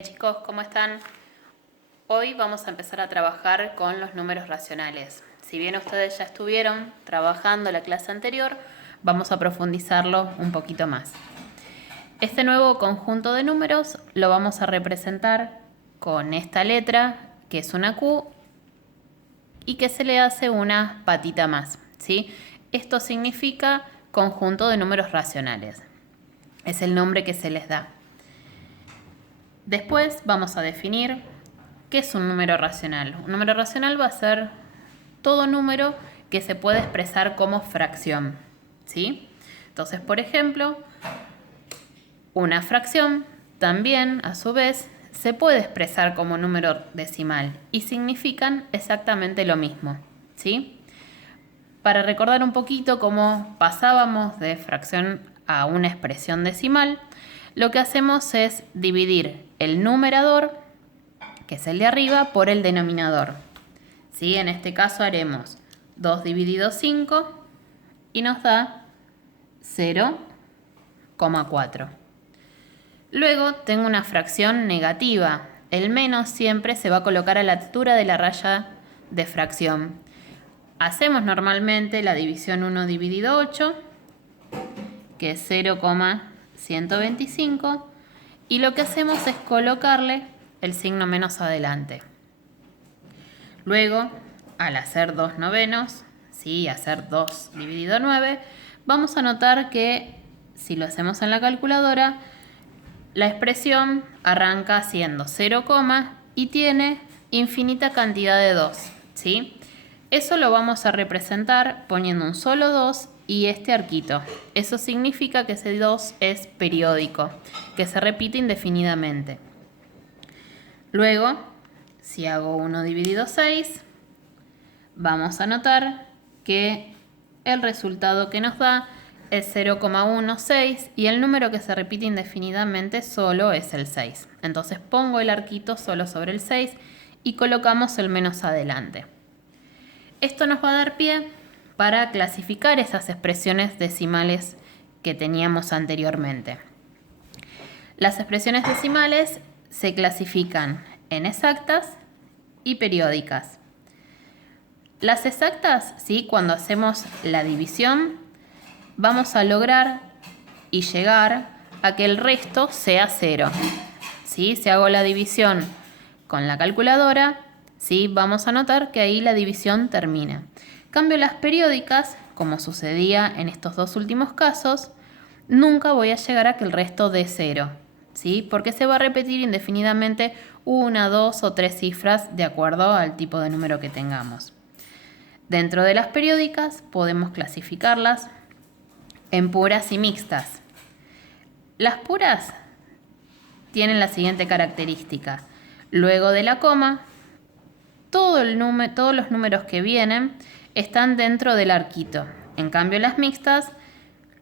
Chicos, ¿cómo están? Hoy vamos a empezar a trabajar con los números racionales. Si bien ustedes ya estuvieron trabajando la clase anterior, vamos a profundizarlo un poquito más. Este nuevo conjunto de números lo vamos a representar con esta letra, que es una Q, y que se le hace una patita más, ¿sí? Esto significa conjunto de números racionales. Es el nombre que se les da. Después vamos a definir qué es un número racional. Un número racional va a ser todo número que se puede expresar como fracción, ¿sí? Entonces, por ejemplo, una fracción también, a su vez, se puede expresar como número decimal y significan exactamente lo mismo, ¿sí? Para recordar un poquito cómo pasábamos de fracción a una expresión decimal, lo que hacemos es dividir el numerador, que es el de arriba, por el denominador. ¿Sí? En este caso haremos 2 dividido 5 y nos da 0,4. Luego tengo una fracción negativa. El menos siempre se va a colocar a la altura de la raya de fracción. Hacemos normalmente la división 1 dividido 8, que es 0,125, y lo que hacemos es colocarle el signo menos adelante. Luego, al hacer 2 novenos, ¿sí? Hacer 2 dividido 9, vamos a notar que si lo hacemos en la calculadora, la expresión arranca siendo 0, y tiene infinita cantidad de 2, ¿sí? Eso lo vamos a representar poniendo un solo 2 y este arquito. Eso significa que ese 2 es periódico, que se repite indefinidamente. Luego, si hago 1 dividido 6, vamos a notar que el resultado que nos da es 0,16 y el número que se repite indefinidamente solo es el 6. Entonces pongo el arquito solo sobre el 6 y colocamos el menos adelante. Esto nos va a dar pie para clasificar esas expresiones decimales que teníamos anteriormente. Las expresiones decimales se clasifican en exactas y periódicas. Las exactas, ¿sí? Cuando hacemos la división, vamos a lograr y llegar a que el resto sea 0. ¿Sí? Si hago la división con la calculadora, ¿sí? Vamos a notar que ahí la división termina. En cambio, las periódicas, como sucedía en estos dos últimos casos, nunca voy a llegar a que el resto dé 0. ¿Sí? Porque se va a repetir indefinidamente 1, 2 o 3 cifras de acuerdo al tipo de número que tengamos. Dentro de las periódicas podemos clasificarlas en puras y mixtas. Las puras tienen la siguiente característica. Luego de la coma, todos los números que vienen están dentro del arquito. En cambio, las mixtas,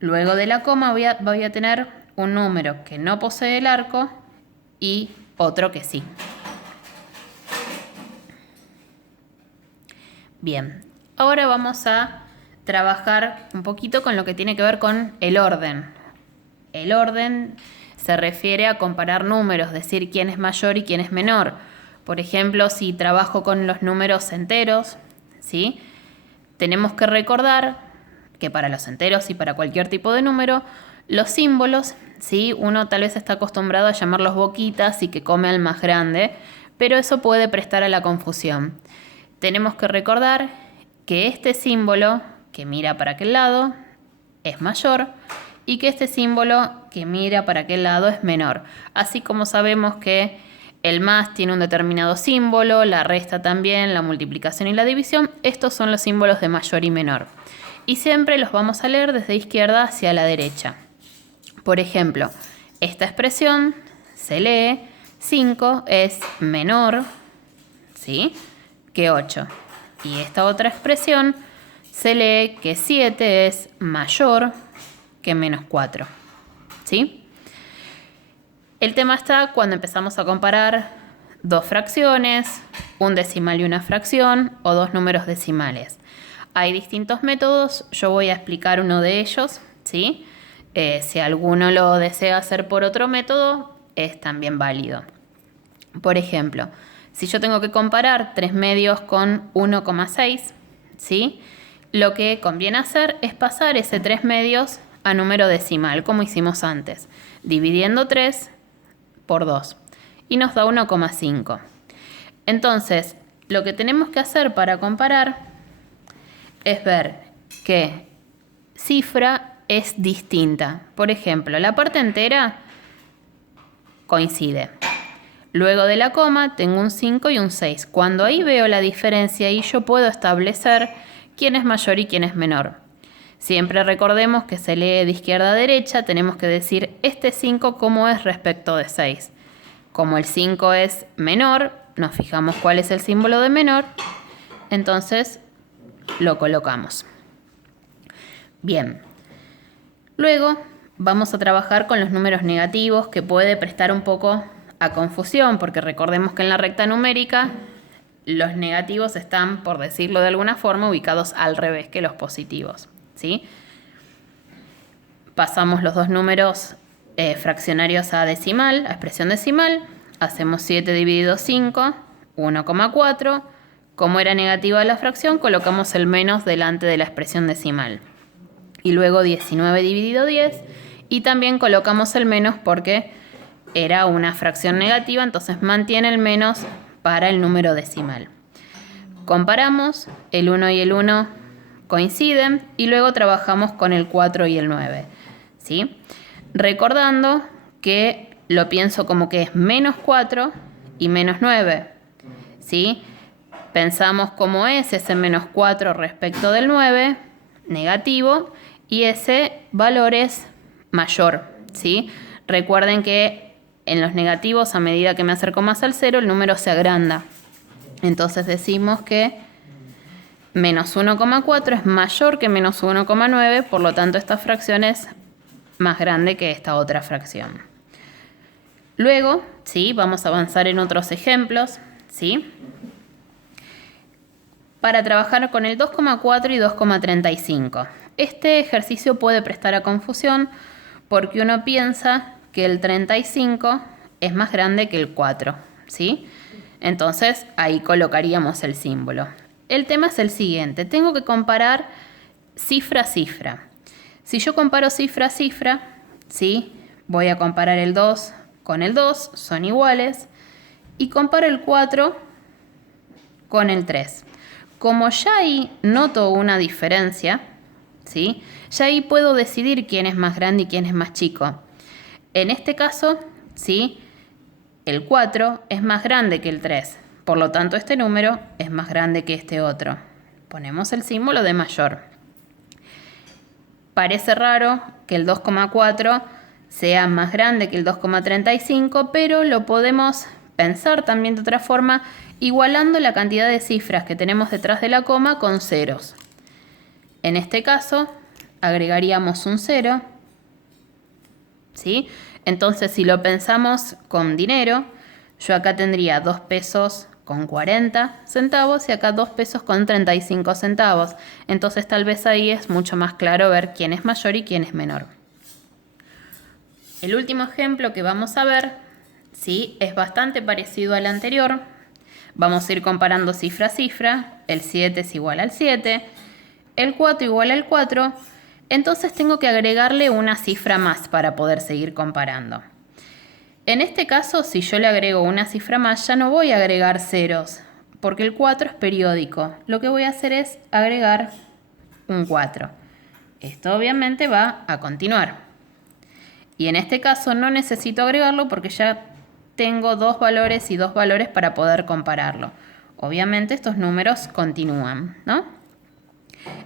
luego de la coma voy a tener un número que no posee el arco y otro que sí. Bien, ahora vamos a trabajar un poquito con lo que tiene que ver con el orden. El orden se refiere a comparar números, decir quién es mayor y quién es menor. Por ejemplo, si trabajo con los números enteros, ¿sí? Tenemos que recordar que para los enteros y para cualquier tipo de número, los símbolos, ¿sí? Uno tal vez está acostumbrado a llamarlos boquitas y que come al más grande, pero eso puede prestar a la confusión. Tenemos que recordar que este símbolo que mira para aquel lado es mayor y que este símbolo que mira para aquel lado es menor. Así como sabemos que el más tiene un determinado símbolo, la resta también, la multiplicación y la división, estos son los símbolos de mayor y menor. Y siempre los vamos a leer desde izquierda hacia la derecha. Por ejemplo, esta expresión se lee 5 es menor, ¿sí?, que 8. Y esta otra expresión se lee que 7 es mayor que menos 4. ¿Sí? El tema está cuando empezamos a comparar dos fracciones, un decimal y una fracción, o dos números decimales. Hay distintos métodos, yo voy a explicar uno de ellos, ¿sí? Si alguno lo desea hacer por otro método, es también válido. Por ejemplo, si yo tengo que comparar 3 medios con 1,6, ¿sí? Lo que conviene hacer es pasar ese 3 medios a número decimal, como hicimos antes, dividiendo 3 por 2, y nos da 1,5. Entonces, lo que tenemos que hacer para comparar es ver qué cifra es distinta. Por ejemplo, la parte entera coincide. Luego de la coma tengo un 5 y un 6. Cuando ahí veo la diferencia y yo puedo establecer quién es mayor y quién es menor. Siempre recordemos que se lee de izquierda a derecha, tenemos que decir este 5 cómo es respecto de 6. Como el 5 es menor, nos fijamos cuál es el símbolo de menor, entonces lo colocamos. Bien, luego vamos a trabajar con los números negativos, que puede prestar un poco a confusión, porque recordemos que en la recta numérica los negativos están, por decirlo de alguna forma, ubicados al revés que los positivos, ¿sí? Pasamos los dos números fraccionarios a decimal, a expresión decimal. Hacemos 7 dividido 5, 1,4. Como era negativa la fracción, colocamos el menos delante de la expresión decimal. Y luego 19 dividido 10. Y también colocamos el menos porque era una fracción negativa, entonces mantiene el menos para el número decimal. Comparamos, el 1 y el 1 coinciden y luego trabajamos con el 4 y el 9, ¿sí? Recordando que lo pienso como que es menos 4 y menos 9, ¿sí? Pensamos cómo es ese menos 4 respecto del 9, negativo, y ese valor es mayor, ¿sí? Recuerden que en los negativos, a medida que me acerco más al 0, el número se agranda. Entonces decimos que menos 1,4 es mayor que menos 1,9, por lo tanto esta fracción es más grande que esta otra fracción. Luego, ¿sí? Vamos a avanzar en otros ejemplos, ¿sí? Para trabajar con el 2,4 y 2,35. Este ejercicio puede prestar a confusión porque uno piensa que el 35 es más grande que el 4, ¿sí? Entonces ahí colocaríamos el símbolo. El tema es el siguiente, tengo que comparar cifra a cifra. Si yo comparo cifra a cifra, ¿sí? Voy a comparar el 2 con el 2, son iguales, y comparo el 4 con el 3. Como ya ahí noto una diferencia, ¿sí? Ya ahí puedo decidir quién es más grande y quién es más chico. En este caso, ¿sí? El 4 es más grande que el 3. Por lo tanto, este número es más grande que este otro. Ponemos el símbolo de mayor. Parece raro que el 2,4 sea más grande que el 2,35, pero lo podemos pensar también de otra forma, igualando la cantidad de cifras que tenemos detrás de la coma con ceros. En este caso, agregaríamos un 0, ¿sí? Entonces, si lo pensamos con dinero, yo acá tendría 2 pesos con 40 centavos y acá 2 pesos con 35 centavos. Entonces, tal vez ahí es mucho más claro ver quién es mayor y quién es menor. El último ejemplo que vamos a ver, ¿sí? Es bastante parecido al anterior. Vamos a ir comparando cifra a cifra. El 7 es igual al 7, el 4 igual al 4. Entonces tengo que agregarle una cifra más para poder seguir comparando. En este caso, si yo le agrego una cifra más, ya no voy a agregar ceros, porque el 4 es periódico. Lo que voy a hacer es agregar un 4. Esto obviamente va a continuar. Y en este caso no necesito agregarlo porque ya tengo 2 valores y 2 valores para poder compararlo. Obviamente estos números continúan, ¿no?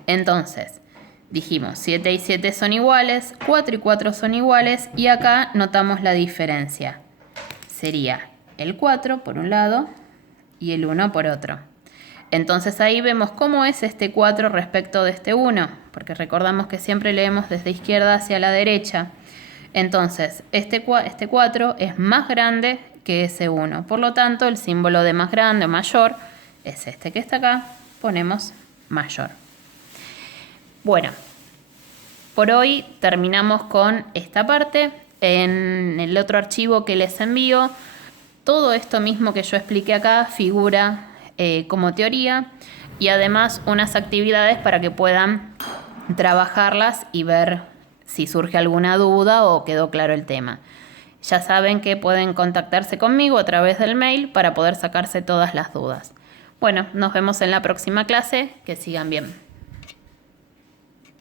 Entonces, dijimos 7 y 7 son iguales, 4 y 4 son iguales y acá notamos la diferencia. Sería el 4 por un lado y el 1 por otro. Entonces ahí vemos cómo es este 4 respecto de este 1, porque recordamos que siempre leemos desde izquierda hacia la derecha. Entonces este 4 es más grande que ese 1, por lo tanto el símbolo de más grande o mayor es este que está acá, ponemos mayor. Bueno, por hoy terminamos con esta parte. En el otro archivo que les envío, todo esto mismo que yo expliqué acá figura como teoría y además unas actividades para que puedan trabajarlas y ver si surge alguna duda o quedó claro el tema. Ya saben que pueden contactarse conmigo a través del mail para poder sacarse todas las dudas. Bueno, nos vemos en la próxima clase. Que sigan bien.